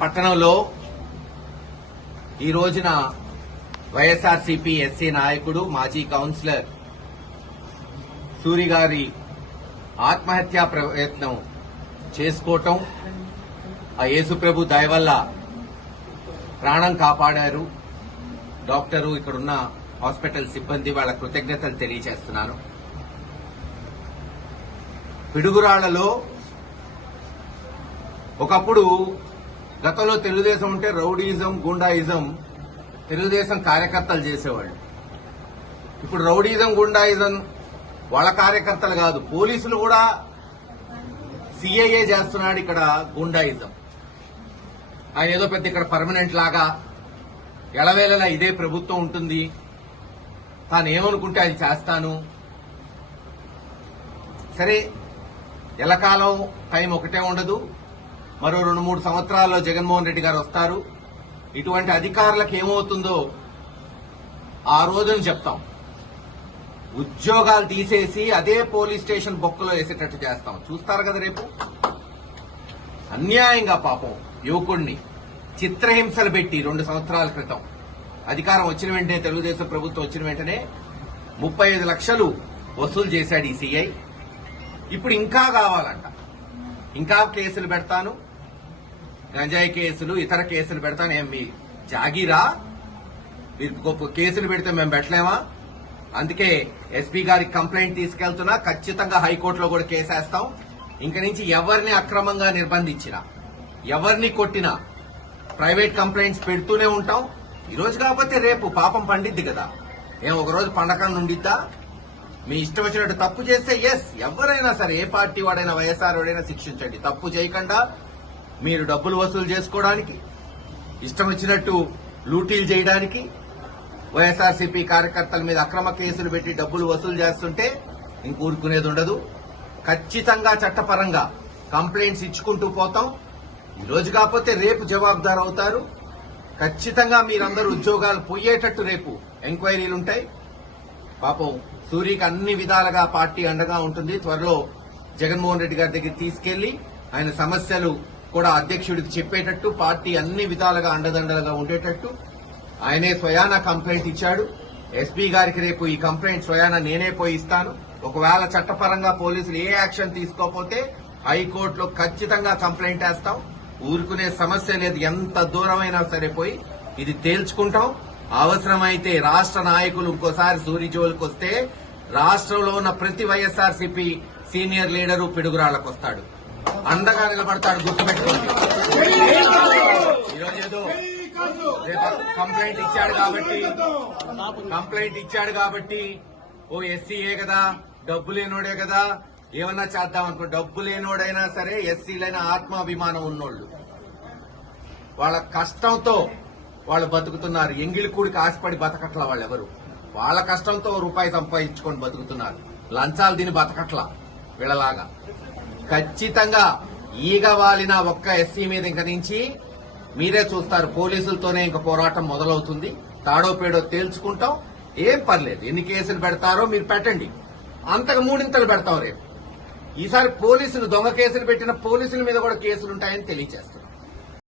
పట్టణంలో ఈ రోజున వైఎస్ఆర్సీపీ ఎస్సీ నాయకుడు మాజీ కౌన్సిలర్ సూరి గారి ఆత్మహత్యా ప్రయత్నం చేసుకోవటం, ఆ యేసుప్రభు దయ వల్ల ప్రాణం కాపాడారు. డాక్టరు, ఇక్కడున్న హాస్పిటల్ సిబ్బంది వాళ్ళ కృతజ్ఞతలు తెలియజేస్తున్నాను. పిడుగురాళ్లలో ఒకప్పుడు గతంలో తెలుగుదేశం ఉంటే రౌడీయిజం, గుండాయిజం తెలుగుదేశం కార్యకర్తలు చేసేవాళ్ళు. ఇప్పుడు రౌడీయిజం, గుండాయిజం వాళ్ళ కార్యకర్తలు కాదు, పోలీసులు కూడా సిఐఏ చేస్తున్నాడు ఇక్కడ గుండాయిజం. ఆయన ఏదో పెద్ద ఇక్కడ పర్మనెంట్ లాగా ఎళవేళలా ఇదే ప్రభుత్వం ఉంటుంది, తాను ఏమనుకుంటే అది చేస్తాను. సరే, ఎల్లకాలం టైం ఒకటే ఉండదు. మరో 2-3 సంవత్సరాల్లో జగన్మోహన్ రెడ్డి గారు వస్తారు. ఇటువంటి అధికారులకు ఏమవుతుందో ఆ రోజున చెప్తాం. ఉద్యోగాలు తీసేసి అదే పోలీస్ స్టేషన్ బొక్కలో వేసేటట్టు చేస్తాం. చూస్తారు కదా రేపు. అన్యాయంగా పాపం యువకుడిని చిత్రహింసలు పెట్టి 2 సంవత్సరాల క్రితం అధికారం వచ్చిన వెంటనే, తెలుగుదేశం ప్రభుత్వం వచ్చిన వెంటనే 35 లక్షలు వసూలు చేశాడు ఈ సీఐ. ఇప్పుడు ఇంకా కావాలంట, ఇంకా కేసులు పెడతాను, గంజాయి కేసులు, ఇతర కేసులు పెడతాను. ఏం మీ జాగీరా? మీరు గొప్ప కేసులు పెడితే మేము పెట్టలేమా? అందుకే ఎస్పీ గారికి కంప్లైంట్ తీసుకెళ్తున్నా. ఖచ్చితంగా హైకోర్టులో కూడా కేసేస్తాం. ఇంక నుంచి ఎవరిని అక్రమంగా నిర్బంధించినా, ఎవరిని కొట్టినా ప్రైవేట్ కంప్లైంట్స్ పెడుతూనే ఉంటాం. ఈ రోజు కాకపోతే రేపు పాపం పండిద్ది కదా. ఏం ఒకరోజు పండగ నుండిద్దా? మీ ఇష్టం వచ్చినట్టు తప్పు చేస్తే ఎవరైనా సరే, ఏ పార్టీ వాడైనా, వైఎస్ఆర్ వాడైనా శిక్షించండి. తప్పు చేయకుండా మీరు డబ్బులు వసూలు చేసుకోవడానికి, ఇష్టం వచ్చినట్టు లూటీలు చేయడానికి, వైఎస్ఆర్సీపీ కార్యకర్తల మీద అక్రమ కేసులు పెట్టి డబ్బులు వసూలు చేస్తుంటే ఇంక ఊరుకునేది ఉండదు. ఖచ్చితంగా చట్టపరంగా కంప్లైంట్స్ ఇచ్చుకుంటూ పోతాం. ఈ రోజు కాకపోతే రేపు జవాబుదారు అవుతారు. ఖచ్చితంగా మీరందరూ ఉద్యోగాలు పోయేటట్టు రేపు ఎంక్వైరీలుంటాయి. పాపం సూరికి అన్ని విధాలుగా పార్టీ అండగా ఉంటుంది. త్వరలో జగన్మోహన్ రెడ్డి గారి దగ్గర తీసుకెళ్లి ఆయన సమస్యలు కూడా అధ్యక్షుడికి చెప్పేటట్టు, పార్టీ అన్ని విధాలుగా అండదండలుగా ఉండేటట్టు ఆయనే స్వయాన కంప్లైంట్ ఇచ్చాడు. ఎస్పీ గారికి రేపు ఈ కంప్లైంట్ స్వయాన నేనే పోయి ఇస్తాను. ఒకవేళ చట్టపరంగా పోలీసులు ఏ యాక్షన్ తీసుకోకపోతే హైకోర్టులో ఖచ్చితంగా కంప్లైంట్ వేస్తాం. ఊరుకునే సమస్య లేదు. ఎంత దూరమైనా సరే పోయి ఇది తేల్చుకుంటాం. అవసరమైతే రాష్ట్ర నాయకులు ఇంకోసారి సూరి జోలికి వస్తే రాష్ట్రంలో ఉన్న ప్రతి వైఎస్ఆర్సీపీ సీనియర్ లీడరు పిడుగురాళ్లకు వస్తాడు, అండగా నిలబడతాడు. గుర్తుపెట్టుకోండి. ఈరోజు ఏదో కంప్లైంట్ ఇచ్చాడు కాబట్టి ఓ ఎస్సీయే కదా, డబ్బు లేనోడే కదా, ఏమన్నా చేద్దాం అనుకో. డబ్బు లేనోడైనా సరే, ఎస్సీలైన ఆత్మాభిమానం ఉన్నోళ్లు వాళ్ళ కష్టంతో వాళ్ళు బతుకుతున్నారు. ఎంగిలి కూడికి ఆశపడి బతకట్ల వాళ్ళెవరు. వాళ్ళ కష్టంతో రూపాయి సంపాదించుకొని బతుకుతున్నారు. లంచాలు తిని బతకట్ల వీళ్ళలాగా. ఖచ్చితంగా ఈగ వాలిన ఒక్క ఎస్సీ మీద ఇంక నుంచి మీరే చూస్తారు. పోలీసులతోనే ఇంక పోరాటం మొదలవుతుంది. తాడో పేడో తేల్చుకుంటాం. ఏం పర్లేదు, ఎన్ని కేసులు పెడతారో మీరు పెట్టండి, అంతకు 3 పెడతాం రేపు. ఈసారి పోలీసులు దొంగ కేసులు పెట్టిన పోలీసుల మీద కూడా కేసులుంటాయని తెలియజేస్తారు.